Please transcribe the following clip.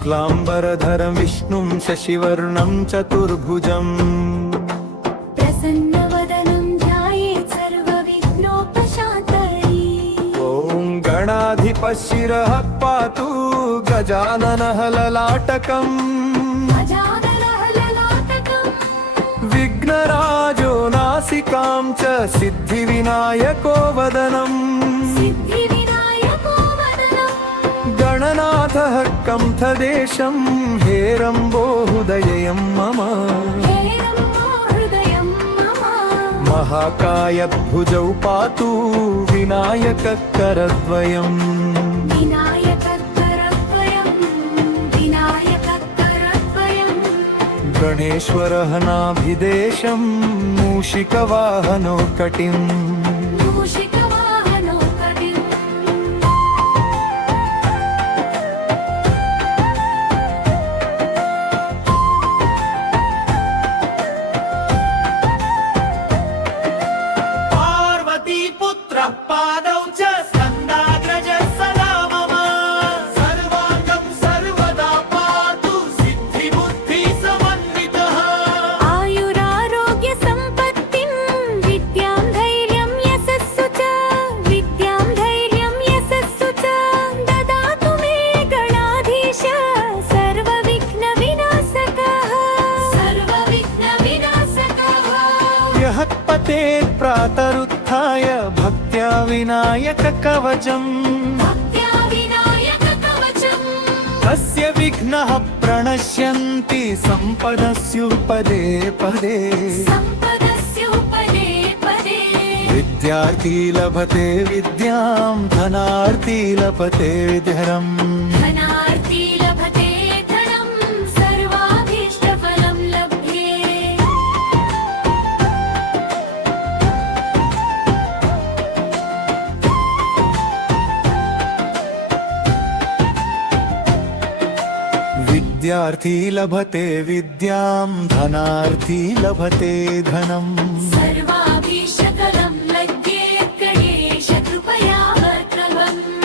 शुक्लाम्बरधरं विष्णुं शशिवर्णं चतुर्भुजम् प्रसन्नवदनं ध्यायेत् सर्वविघ्नोपशान्तये। ॐ गणाधिपः शिरः पातु गजाननः ललाटकम् गजाननः ललाटकम् विघ्नराजो नासिकां च सिद्धिविनायको वदनम् सिद्धिविनायको वदनम् गणनाथः कण्ठदेशं हेरम्बोहुदयं मम हेरम्बो हृदयं मम महाकायभुजौ पातु विनायकः करद्वयम् विनायककरद्वयम् विनायककरद्वयम् गणेश्वरः नाभिदेशं मूषिकवाहनो कटिम् मूषिकवाहनो कटिम् पार्वतीपुत्रः पादौ च स्कन्दाग्रजः सदा मम सर्वाङ्गं सर्वदा पातु सिद्धिबुद्धिसमन्वितः आयुरारोग्यसम्पत्तिं विद्यां धैर्यं यशस्सु च विद्यां धैर्यं यशस्सु च ददातु मे गणाधीश सर्वविघ्नविनाशकः सर्वविघ्नविनाशकः यः पतेत् प्रातरुत्थाय भक्त्या विनायककवचम् भक्त्या विनायककवचम् तस्य विघ्नः प्रणश्यन्ति सम्पदस्युः पदे पदे सम्पदस्युः पदे पदे विद्यार्थी लभते विद्यां धनार्थी लभते धनम् धनार्थी लभते धनं सर्वाभीष्टफलं लभ्ये विद्यार्थी लभते विद्यां धनार्थी लभते धनम् सर्वा